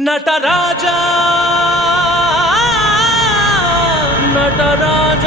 ನಟರಾಜ ನಟರಾಜ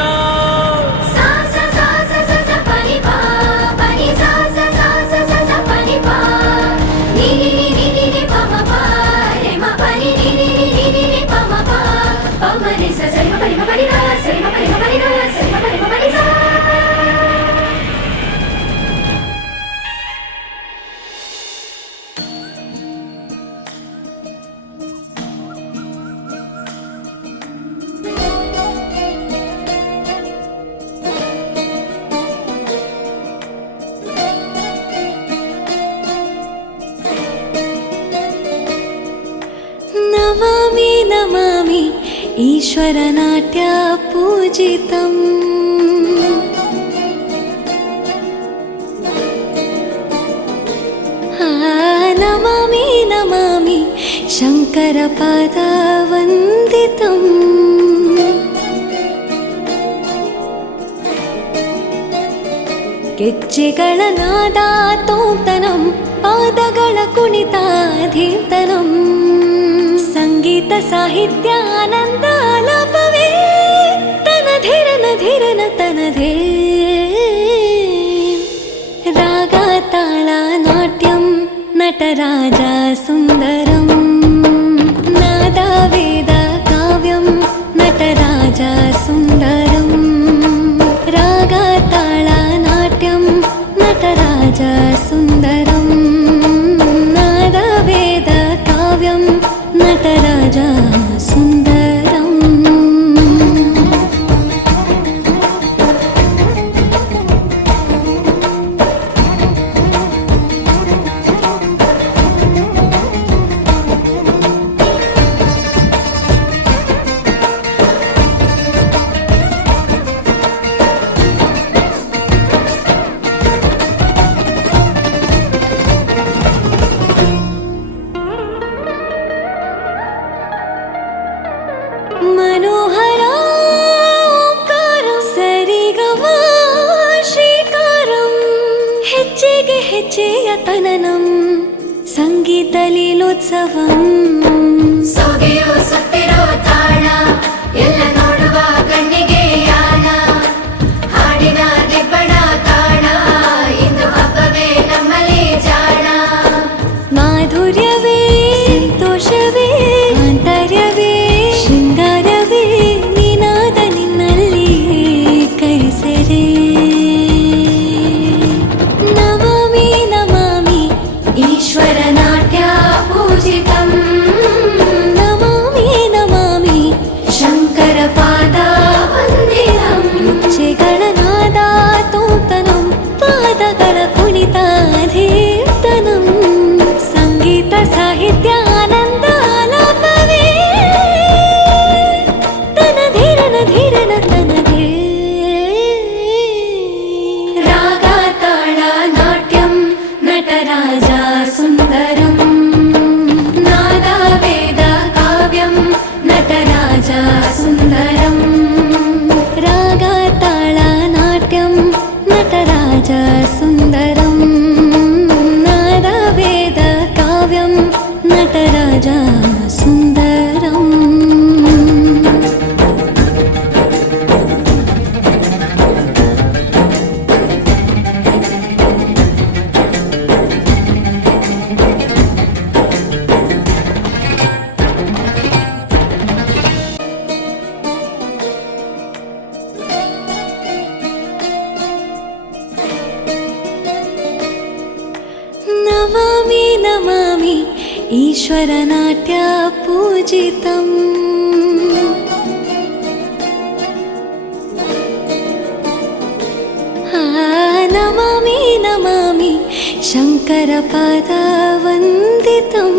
ನಮಾಮಿ ನಮಾಮಿ ಈಶ್ವರ ನಾಟ್ಯ ಪೂಜಿತಂ ನಮಾಮಿ ನಮಾಮಿ ಶಂಕರ ಪಾದ ವಂದಿತಂ ಗೆಜ್ಜೆಗಳ ನಾದ ತೋಂತನಂ ಪಾದಗಳ ಕುಣಿತ ಧೀಂತನಂ ಸಂಗೀತ ಸಾಹಿತ್ಯ ಆನಂದ ಆಲಾಪವೇ ತನಧೀರನ ಧೀರನ ತನಧೇ ರಾಗ ತಾಳ ನಾಟ್ಯಂ ನಟರಾಜ ಸುಂದರಂ ನಾದ ವೇದ ಕಾವ್ಯಂ ನಟರಾಜ ಸುಂದರಂ ರಾಗ ತಾಳ ನಾಟ್ಯಂ ನಟರಾಜ ಸುಂದರಂ ನಾದ ವೇದ ಕಾವ್ಯಂ ನಟರಾಜ ಸುಂದರಂ मनोहर ओंकारं सरिगम श्रीकारं ಹೆಜ್ಜೆಗೆ ಹೆಜ್ಜೆಯ ತನನಂ ಸಂಗೀತ ಲೀಲೋತ್ಸವಂ ಸೊಗೆಯೋ ಸತ್ತಿರೋ ತಾಣ ಎಲ್ಲ ನೋಡುವ ಕಣ್ಣಿಗೆ ಯಾನ ಹಾಡಿನ ದಿಬ್ಬಣ ತಾಣ ಇಂದು ಹಬ್ಬವೇ ನಮ್ಮಲ್ಲಿ ಜಾಣ ಮಾಧುರ್ಯವೇ ಸಂತೋಷವೇ ಆಂತರ್ಯವೇ ಶೃಂಗಾರವೇ ನಿನಾದ ನಿನ್ನಲ್ಲಿ ಕೈಸೆರೆ ನಮಾಮಿ ನಮಾಮಿ ಈಶ್ವರ ನಾಟ್ಯ ಪೂಜಿತಂ ನಮಾಮಿ ನಮಾಮಿ ಶಂಕರ ಪಾದ ವಂದಿತಂ ಗೆಜ್ಜೆಗಳ ನಾದ ತೋಂತನಂ ಪಾದಗಳ ಕುಣಿತ ಧೀರ್ತನಂ ಸಂಗೀತ ಸಾಹಿತ್ಯ ಆನಂದ ಆಲಾಪವೇ ತನಧೀರನ ಧೀರನ ತನಧೇ ರಾಗ ತಾಳ ನಾಟ್ಯಂ ನಟರಾಜ ಸುಂದರಂ ನಾದ ವೇದ ಕಾವ್ಯಂ ನಟರಾಜ ಸುಂದರಂ ರಾಗ ತಾಳ ನಾಟ್ಯಂ ನಟರಾಜ ಸುಂದರಂ ನಾದ ವೇದ ಕಾವ್ಯಂ ನಟರಾಜ ಸುಂದರಂ ನಮಾಮಿ ನಮಾಮಿ ಈಶ್ವರ ನಾಟ್ಯ ಪೂಜಿತಂ ನಮಾಮಿ ನಮಾಮಿ ಶಂಕರ ಪಾದ ವಂದಿತಂ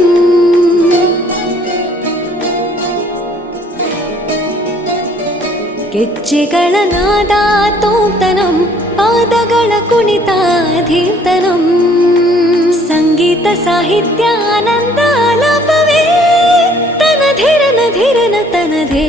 ಗೆಜ್ಜೆಗಳ ನಾದ ತೋಂತನಂ ಪಾದಗಳ ಕುಣಿತ ಧೀಂತನಂ ಸಂಗೀತ ಸಾಹಿತ್ಯ ಆನಂದ ಆಲಾಪವೇ ತನಧೀರನ ಧೀರನ ತನಧೇ